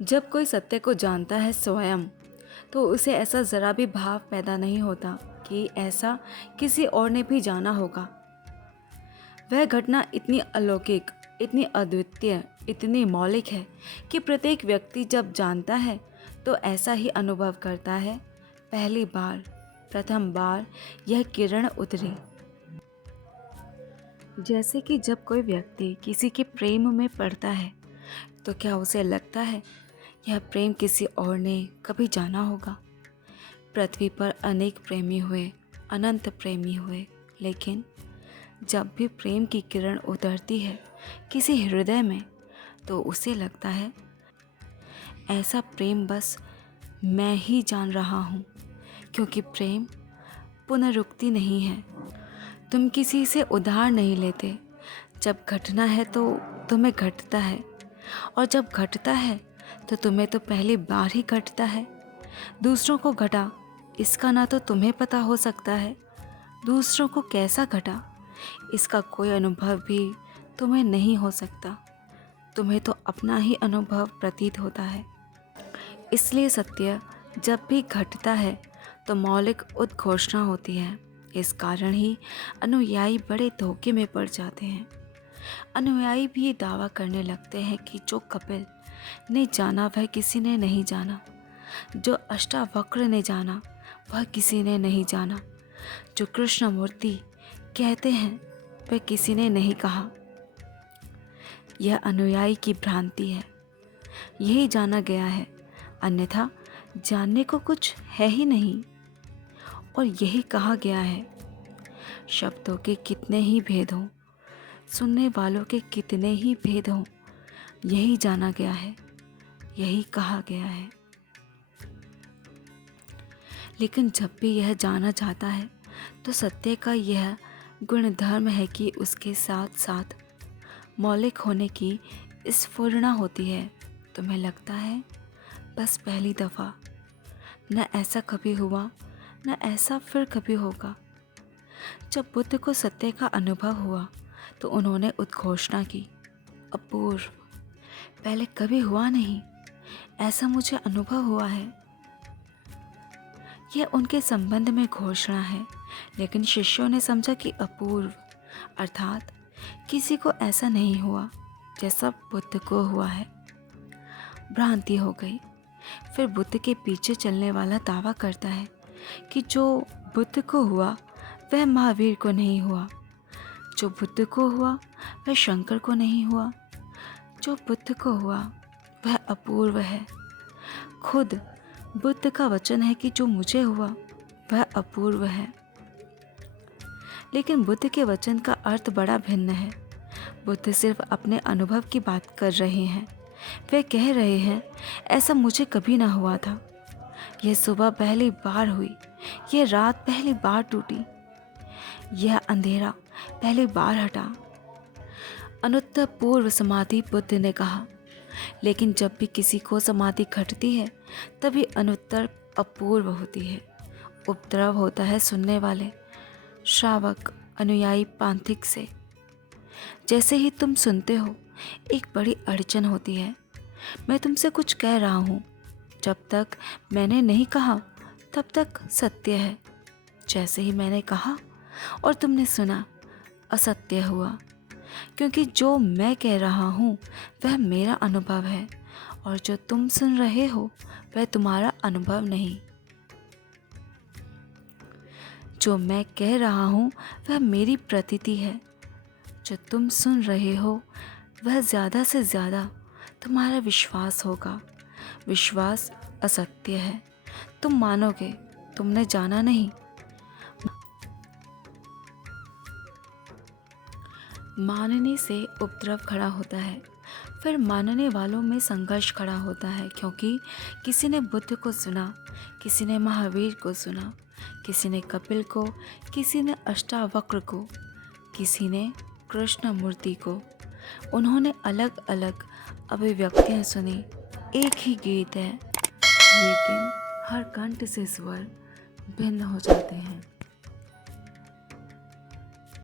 जब कोई सत्य को जानता है स्वयं, तो उसे ऐसा ज़रा भी भाव पैदा नहीं होता कि ऐसा किसी और ने भी जाना होगा। वह घटना इतनी अलौकिक, इतनी अद्वितीय, इतनी मौलिक है कि प्रत्येक व्यक्ति जब जानता है तो ऐसा ही अनुभव करता है। पहली बार, प्रथम बार यह किरण उतरी। जैसे कि जब कोई व्यक्ति किसी के प्रेम में पड़ता है तो क्या उसे लगता है यह प्रेम किसी और ने कभी जाना होगा। पृथ्वी पर अनेक प्रेमी हुए, अनंत प्रेमी हुए, लेकिन जब भी प्रेम की किरण उतरती है किसी हृदय में तो उसे लगता है ऐसा प्रेम बस मैं ही जान रहा हूँ, क्योंकि प्रेम पुनरुक्ति नहीं है। तुम किसी से उधार नहीं लेते। जब घटना है तो तुम्हें घटता है, और जब घटता है तो तुम्हें तो पहली बार ही घटता है। दूसरों को घटा इसका ना तो तुम्हें पता हो सकता है, दूसरों को कैसा घटा इसका कोई अनुभव भी तुम्हें नहीं हो सकता। तुम्हें तो अपना ही अनुभव प्रतीत होता है। इसलिए सत्य जब भी घटता है तो मौलिक उद्घोषणा होती है। इस कारण ही अनुयायी बड़े धोखे में पड़ जाते हैं। अनुयायी भी दावा करने लगते हैं कि जो कपिल ने जाना वह किसी ने नहीं जाना, जो अष्टावक्र ने जाना वह किसी ने नहीं जाना, जो कृष्णमूर्ति कहते हैं वह किसी ने नहीं कहा। यह अनुयायी की भ्रांति है। यही जाना गया है, अन्यथा जानने को कुछ है ही नहीं। और यही कहा गया है। शब्दों के कितने ही भेद हों, सुनने वालों के कितने ही भेद हों, यही जाना गया है, यही कहा गया है। लेकिन जब भी यह जाना जाता है तो सत्य का यह गुणधर्म है कि उसके साथ साथ मौलिक होने की स्फुरना होती है। तुम्हें लगता है बस पहली दफ़ा, न ऐसा कभी हुआ, न ऐसा फिर कभी होगा। जब बुद्ध को सत्य का अनुभव हुआ तो उन्होंने उद्घोषणा की, अपूर्व, पहले कभी हुआ नहीं, ऐसा मुझे अनुभव हुआ है। यह उनके संबंध में घोषणा है, लेकिन शिष्यों ने समझा कि अपूर्व अर्थात किसी को ऐसा नहीं हुआ जैसा बुद्ध को हुआ है। भ्रांति हो गई। फिर बुद्ध के पीछे चलने वाला दावा करता है कि जो बुद्ध को हुआ वह महावीर को नहीं हुआ, जो बुद्ध को हुआ वह शंकर को नहीं हुआ, जो बुद्ध को हुआ वह अपूर्व है। खुद बुद्ध का वचन है कि जो मुझे हुआ वह अपूर्व है। लेकिन बुद्ध के वचन का अर्थ बड़ा भिन्न है। बुद्ध सिर्फ अपने अनुभव की बात कर रहे हैं। वे कह रहे हैं ऐसा मुझे कभी ना हुआ था, यह सुबह पहली बार हुई, यह रात पहली बार टूटी, यह अंधेरा पहली बार हटा। अनुत्तर पूर्व समाधि बुद्ध ने कहा। लेकिन जब भी किसी को समाधि घटती है तभी अनुत्तर अपूर्व होती है। उपद्रव होता है सुनने वाले श्रावक, अनुयायी पांथिक से। जैसे ही तुम सुनते हो एक बड़ी अड़चन होती है। मैं तुमसे कुछ कह रहा हूँ, जब तक मैंने नहीं कहा तब तक सत्य है। जैसे ही मैंने कहा और तुमने सुना, असत्य हुआ, क्योंकि जो मैं कह रहा हूँ वह मेरा अनुभव है और जो तुम सुन रहे हो वह तुम्हारा अनुभव नहीं। जो मैं कह रहा हूँ वह मेरी प्रतीति है, जो तुम सुन रहे हो वह ज़्यादा से ज़्यादा तुम्हारा विश्वास होगा। विश्वास असत्य है। तुम मानोगे, तुमने जाना नहीं। मानने से उपद्रव खड़ा होता है, फिर मानने वालों में संघर्ष खड़ा होता है, क्योंकि किसी ने बुद्ध को सुना, किसी ने महावीर को सुना, किसी ने कपिल को, किसी ने अष्टावक्र को, किसी ने कृष्णमूर्ति को। उन्होंने अलग अलग अभिव्यक्तियाँ सुनी। एक ही गीत है, लेकिन हर कंठ से स्वर भिन्न हो जाते हैं।